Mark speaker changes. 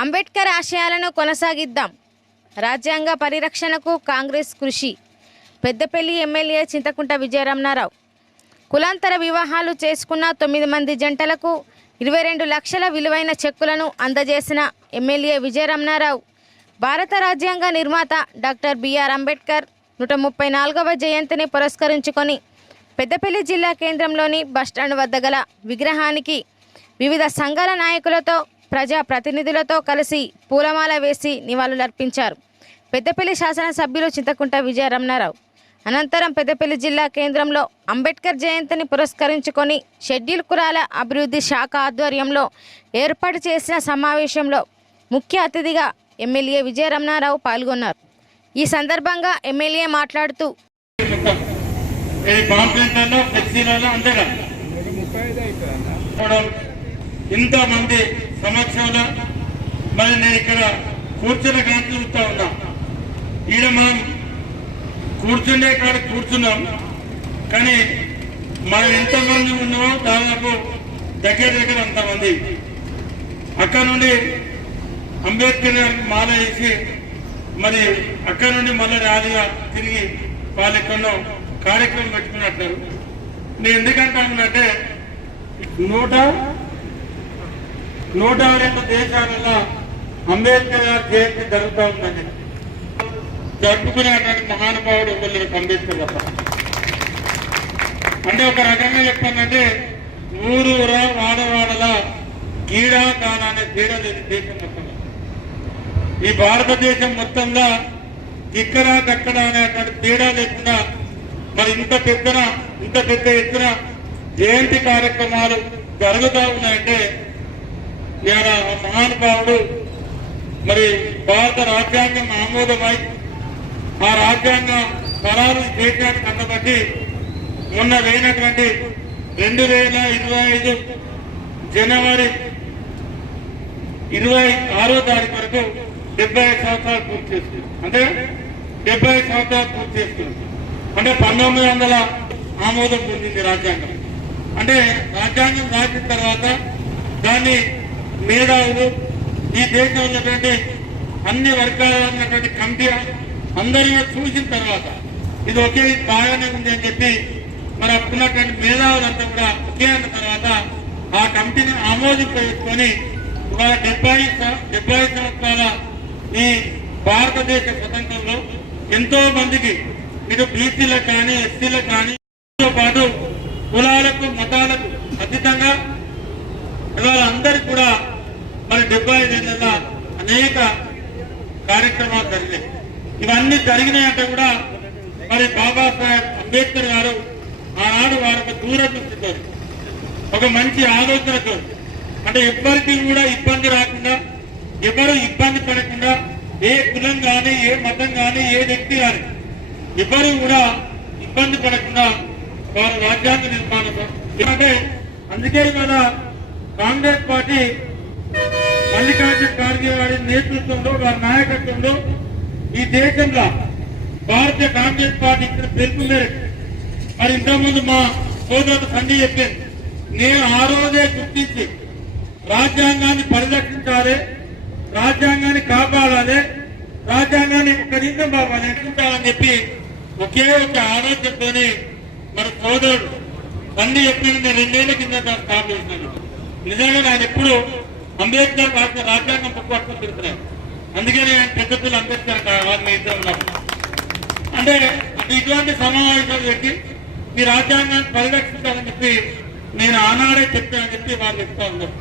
Speaker 1: అంబేద్కర్ ఆశయాలను కొనసాగిద్దాం. రాజ్యాంగ పరిరక్షణకు కాంగ్రెస్ కృషి. పెద్దపల్లి ఎమ్మెల్యే చింతకుంట విజయరమణారావు. కులాంతర వివాహాలు చేసుకున్న తొమ్మిది మంది జంటలకు ఇరవై రెండు లక్షల విలువైన చెక్కులను అందజేసిన ఎమ్మెల్యే విజయరమణారావు. భారత రాజ్యాంగ నిర్మాత డాక్టర్ బిఆర్ అంబేద్కర్ నూట ముప్పై నాలుగవ జయంతిని పురస్కరించుకొని పెద్దపల్లి జిల్లా కేంద్రంలోని బస్టాండ్ వద్ద గల విగ్రహానికి వివిధ సంఘాల నాయకులతో ప్రజా ప్రతినిధులతో కలిసి పూలమాల వేసి నివాళులర్పించారు. పెద్దపల్లి శాసనసభ్యులు చింతకుంట విజయ రమణారావు అనంతరం పెద్దపల్లి జిల్లా కేంద్రంలో అంబేద్కర్ జయంతిని పురస్కరించుకొని షెడ్యూల్ కులాల అభివృద్ధి శాఖ ఆధ్వర్యంలో ఏర్పాటు చేసిన సమావేశంలో ముఖ్య అతిథిగా ఎమ్మెల్యే విజయ రమణారావు పాల్గొన్నారు. ఈ సందర్భంగా ఎమ్మెల్యే మాట్లాడుతూ
Speaker 2: ఇంతమంది సమక్షంలో మరి నేను ఇక్కడ కూర్చున్న కానీ చూస్తా ఉన్నా. ఈడ మనం కూర్చుండే కాడ కూర్చున్నాం. కానీ మనం ఎంతమంది ఉన్నామో దాదాపు దగ్గర దగ్గర అంతమంది. అక్కడ నుండి అంబేద్కర్ గారికి మాల వేసి మరి అక్కడ నుండి మళ్ళీ ర్యాలీగా తిరిగి వాళ్ళు కార్యక్రమం పెట్టుకున్నట్టు నేను. ఎందుకంటానంటే నూట నూట రెండు దేశాలలో అంబేద్కర్ గారి జయంతి జరుగుతూ ఉందండి. జరుపుకునేటువంటి మహానుభావుడు ఎవరు అంబేద్కర్ గారు. అంటే ఒక రకంగా చెప్పానంటే ఊరూరా వాడవాడల కీడా కాన అనే తేడా లేని దేశం మొత్తం ఈ భారతదేశం మొత్తంగా ఇక్కడ దక్కడ అనేటువంటి తేడా లేకుండా మరి ఇంత పెద్దన ఇంత పెద్ద ఎత్తున జయంతి కార్యక్రమాలు జరుగుతూ ఉన్నాయంటే ఇవాళ మహానుభావుడు మరి భారత రాజ్యాంగం ఆమోదమై ఆ రాజ్యాంగం ఖరారు ఈ దేశానికి అందబట్టి మొన్న లేనటువంటి రెండు వేల ఇరవై ఐదు జనవరి ఇరవై ఆరో తారీఖు వరకు డెబ్బై ఐదు సంవత్సరాలు పూర్తి చేస్తుంది అంటే డెబ్బై ఐదు సంవత్సరాలు పూర్తి చేస్తుంది అంటే పంతొమ్మిది వందల ఆమోదం పొందింది రాజ్యాంగం. అంటే రాజ్యాంగం రాసిన తర్వాత దాన్ని మేధావులు ఈ దేశంలో ఉన్నటువంటి అన్ని వర్గాల ఉన్నటువంటి కమిటీ అందరినీ చూసిన తర్వాత ఇది ఒకే బాగానే ఉంది అని చెప్పి మరి అప్పుడున్నటువంటి మేధావులంతా కూడా ఒకే అన్న తర్వాత ఆ కమిటీని ఆమోదించుకొని ఇవాళ డెబ్బై డెబ్బై సంవత్సరాల ఈ భారతదేశ స్వతంత్రంలో ఎంతో మందికి ఇటు బీసీలకు కానీ ఎస్సీలకు కానీ పాటు కులాలకు మతాలకు అతీతంగా ఇవాళ అందరికి కూడా మరి డెబ్బై ఐదేళ్ళ అనేక కార్యక్రమాలు జరిగినాయి. ఇవన్నీ జరిగినాయంటే కూడా మరి బాబాసాహెబ్ అంబేద్కర్ గారు ఆనాడు వారు ఒక దూరదృష్టితో ఒక మంచి ఆలోచనతో. అంటే ఎవ్వరికి కూడా ఇబ్బంది రాకుండా ఎవరు ఇబ్బంది పడకుండా ఏ కులం కానీ ఏ మతం కానీ ఏ వ్యక్తి కానీ ఎవరు కూడా ఇబ్బంది పడకుండా వారు రాజ్యాంగ నిర్మాణం ఎందుకంటే అందుకే ఇవాళ కాంగ్రెస్ పార్టీ మల్లికార్జున ఖార్గే వారి నేతృత్వంలో వారి నాయకత్వంలో ఈ దేశంలో భారతీయ కాంగ్రెస్ పార్టీ ఇక్కడ పిలుపు మేరకు మరి ఇంతకుముందు మా సోదరుడు సంధి చెప్పారు నేను ఆ రోజే గుర్తించి రాజ్యాంగాన్ని పరిరక్షించాలి రాజ్యాంగాన్ని కాపాడాలి రాజ్యాంగాన్ని కనీసం బాబా నెట్టుకుంటామని చెప్పి ఒకే ఒక ఆలోచనతోని మన సోదరుడు సంధి చెప్పింది నేను రెండేళ్ళ కింద స్థాపించాను నిజంగా నేను ఎప్పుడు అంబేద్కర్ రాసిన రాజ్యాంగం బుక్ పట్టుకొని తిరుగుతున్నాను. అందుకే నేను పెద్ద అంబేద్కర్ వారిని ఇద్దరు ఉన్నారు అంటే అంటే ఇటువంటి సమావేశాలు పెట్టి మీ రాజ్యాంగాన్ని పరిరక్షించాలని చెప్పి నేను ఆనాడే చెప్పానని చెప్పి వాళ్ళు చెప్తా ఉన్నారు